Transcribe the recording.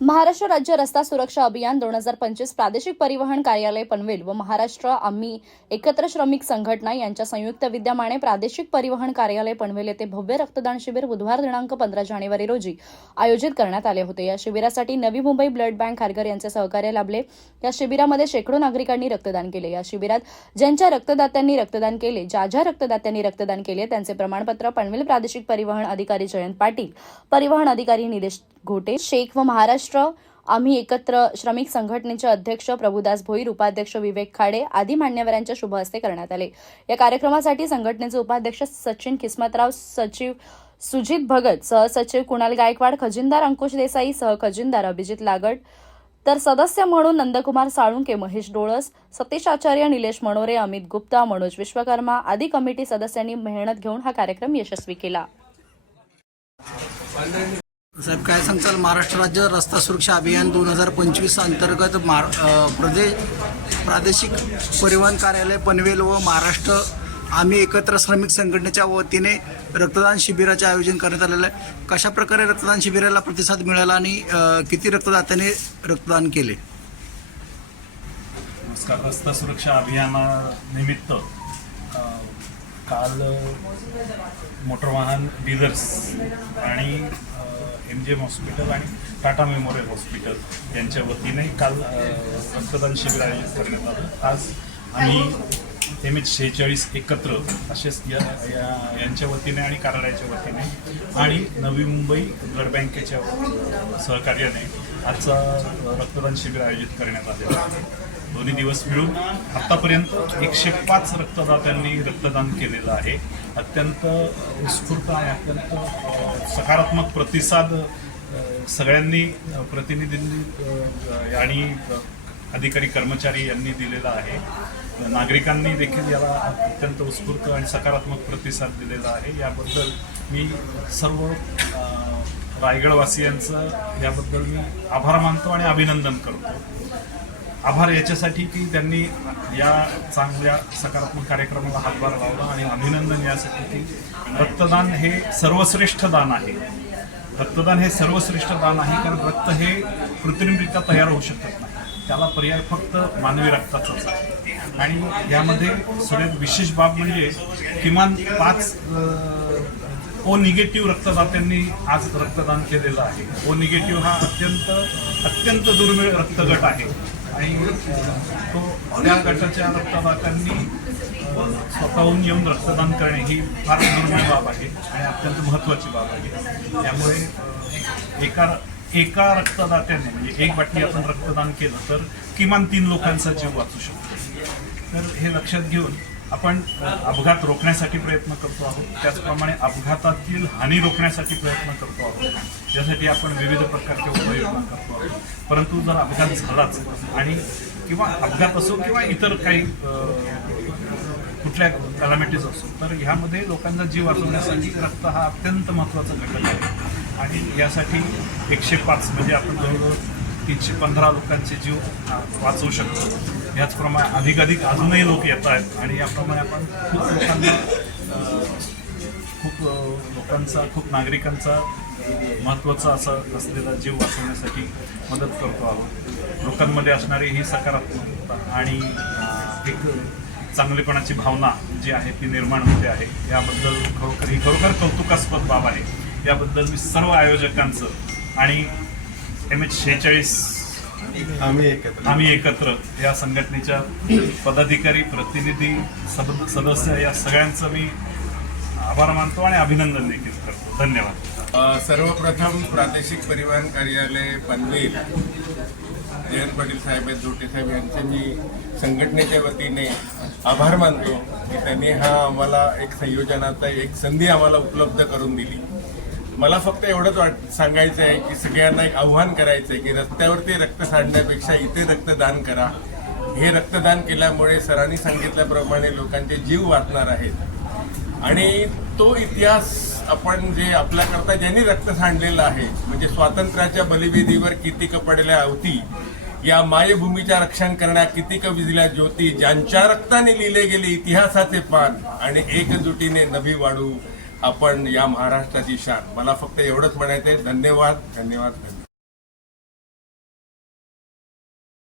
महाराष्ट्र राज्य रस्ता सुरक्षा अभियान दोन हजार पंचवीस प्रादेशिक परिवहन कार्यालय पनवेल व महाराष्ट्र आम्ही एकत्र श्रमिक संघटना यांच्या संयुक्त विद्यमाने प्रादेशिक परिवहन कार्यालय पनवेल येथे भव्य रक्तदान शिबिर बुधवार दिनांक पंधरा जानेवारी रोजी आयोजित करण्यात आले होते. या शिबिरासाठी नवी मुंबई ब्लड बँक खारघर यांचे सहकार्य लाभले. या शिबिरामध्ये शेकडो नागरिकांनी रक्तदान केले. या शिबिरात ज्यांच्या रक्तदात्यांनी रक्तदान केले ज्या ज्या रक्तदात्यांनी रक्तदान केले त्यांचे प्रमाणपत्र पनवेल प्रादेशिक परिवहन अधिकारी जयंत पाटील परिवहन अधिकारी निलेश घोटे शेख व महाराष्ट्र आम्ही एकत्र श्रमिक संघटनेचे अध्यक्ष प्रभुदास भोईर उपाध्यक्ष विवेक खाडे आदी मान्यवरांच्या शुभ हस्ते करण्यात आले. या कार्यक्रमासाठी संघटनेचे उपाध्यक्ष सचिन किस्मतराव सचिव सुजित भगत सहसचिव कुणाल गायकवाड खजिनदार अंकुश देसाई सहखजिनदार अभिजित लागड तर सदस्य म्हणून नंदकुमार साळुंके महेश डोळस सतीश आचार्य निलेश मनोरे अमित गुप्ता मनोज विश्वकर्मा आदी कमिटी सदस्यांनी मेहनत घेऊन हा कार्यक्रम यशस्वी केला. साहेब काय सांगताल? महाराष्ट्र राज्य रस्ता सुरक्षा अभियान दोन हजार पंचवीस अंतर्गत मार प्रदेश प्रादेशिक परिवहन कार्यालय पनवेल व महाराष्ट्र आम्ही एकत्र श्रमिक संघटनेच्या वतीने रक्तदान शिबिराचे आयोजन करण्यात आलेलं आहे. कशा प्रकारे रक्तदान शिबिराला प्रतिसाद मिळाला आणि किती रक्तदात्याने रक्तदान केले? नमस्कार. रस्ता सुरक्षा अभियानानिमित्त काल मोटर वाहन डीलर्स आणि एम जी एम हॉस्पिटल आणि टाटा मेमोरियल हॉस्पिटल यांच्या वतीने काल रक्तदान शिबिर आयोजित करण्यात आलं. आज आम्ही एम एच शेहेचाळीस एकत्र असेच या या- यांच्या वतीने आणि कार्यालयाच्या वतीने आणि नवी मुंबई ब्लड बँकेच्या सहकार्याने आजचा रक्तदान शिबिर आयोजित करण्यात आलेलं आहे. दोन्ही दिवस मिळून आतापर्यंत एकशे पाच रक्तदात्यांनी रक्तदान केलेलं आहे. अत्यंत उत्स्फूर्त आणि अत्यंत सकारात्मक प्रतिसाद सगळ्यांनी प्रतिनिधींनी आणि अधिकारी कर्मचारी यांनी दिलेला आहे. नागरिकांनी देखील याला अत्यंत उत्स्फूर्त आणि सकारात्मक प्रतिसाद दिलेला आहे. याबद्दल मी सर्व रायगडवासियांचं याबद्दल मी आभार मानतो आणि अभिनंदन करतो. आभार याच्यासाठी की त्यांनी या चांगल्या सकारात्मक कार्यक्रमाला हातभार लावला आणि अभिनंदन यासाठी की रक्तदान हे सर्वश्रेष्ठ दान आहे. रक्तदान हे सर्वश्रेष्ठ दान आहे कारण रक्त हे कृत्रिमरित्या तयार होऊ शकत नाही. त्याला पर्याय फक्त मानवी रक्ताचाच आहे. आणि यामध्ये सगळ्यात विशेष बाब म्हणजे किमान पाच ओ निगेटिव्ह रक्तदात्यांनी आज रक्तदान केलेलं आहे. ओ निगेटिव्ह हा अत्यंत अत्यंत दुर्मिळ रक्तगट आहे. आणि तो त्या गटाच्या रक्तदात्यांनी स्वतःहून येऊन रक्तदान करणे ही फार दुर्मिळ बाब आहे आणि अत्यंत महत्त्वाची बाब आहे. त्यामुळे एका एका रक्तदात्याने म्हणजे एक बाटली आपण रक्तदान केलं तर किमान तीन लोकांचा जीव वाचू शकतो. तर हे लक्षात घेऊन आपण अपघात रोखण्यासाठी प्रयत्न करतो आहोत. त्याचप्रमाणे अपघातातील हानी रोखण्यासाठी प्रयत्न करतो आहोत. यासाठी आपण विविध प्रकारच्या उपाययोजना करतो आहोत. परंतु जर अपघात झालाच आणि किंवा अपघात असो किंवा इतर काही कुठल्या कलामिटीज असो तर ह्यामध्ये लोकांचा जीव वाचवण्यासाठी रक्त हा अत्यंत महत्त्वाचा घटक आहे. आणि यासाठी एकशे पाच म्हणजे आपण जवळजवळ तीनशे पंधरा लोकांचे जीव वाचवू शकतो. ह्याचप्रमाणे अधिकाधिक अजूनही लोक येत आहेत आणि याप्रमाणे आपण खूप लोकांना खूप लोकांचा खूप नागरिकांचा महत्त्वाचा असा असलेला जीव वाचवण्यासाठी मदत करतो आहोत. लोकांमध्ये असणारी ही सकारात्मकता आणि एक चांगलेपणाची भावना जी आहे ती निर्माण होते आहे. याबद्दल खरोखर ही खरोखर कौतुकास्पद बाब आहे. याबद्दल मी सर्व आयोजकांचं आणि एम एच शेहेचाळीस आम्ही एकत्र. आम्ही एकत्र. या संघटनेच्या पदाधिकारी प्रतिनिधी सद सदस्य या सगळ्यांचं मी आभार मानतो आणि अभिनंदन देखील करतो. धन्यवाद. सर्वप्रथम प्रादेशिक परिवहन कार्यालय पनवेल. जयंत पाटील साहेब आहेत जोटे साहेब यांचे मी संघटनेच्या वतीने आभार मानतो की त्यांनी हा आम्हाला एक संयोजनाचा एक संधी आम्हाला उपलब्ध करून दिली. मला फक्त एवढंच वाट सांगायचं आहे की सगळ्यांना एक आव्हान करायचं आहे की रस्त्यावरती रक्त सांडण्यापेक्षा इथे रक्तदान करा. हे रक्तदान केल्यामुळे सरांनी सांगितल्याप्रमाणे लोकांचे जीव वाचणार आहेत. आणि तो इतिहास आपण जे आपल्याकरता ज्यांनी रक्त सांडलेलं आहे म्हणजे स्वातंत्र्याच्या बलिवेदीवर कितीक पडल्या अवती या मायभूमीच्या रक्षण करण्या कितीक विजल्या ज्योती ज्यांच्या रक्ताने लिहिले गेले इतिहासाचे पान आणि एकजुटीने नभी वाढू आपण या महाराष्ट्राची शान. मला फक्त एवढंच म्हणायचंय. धन्यवाद धन्यवाद धन्यवाद.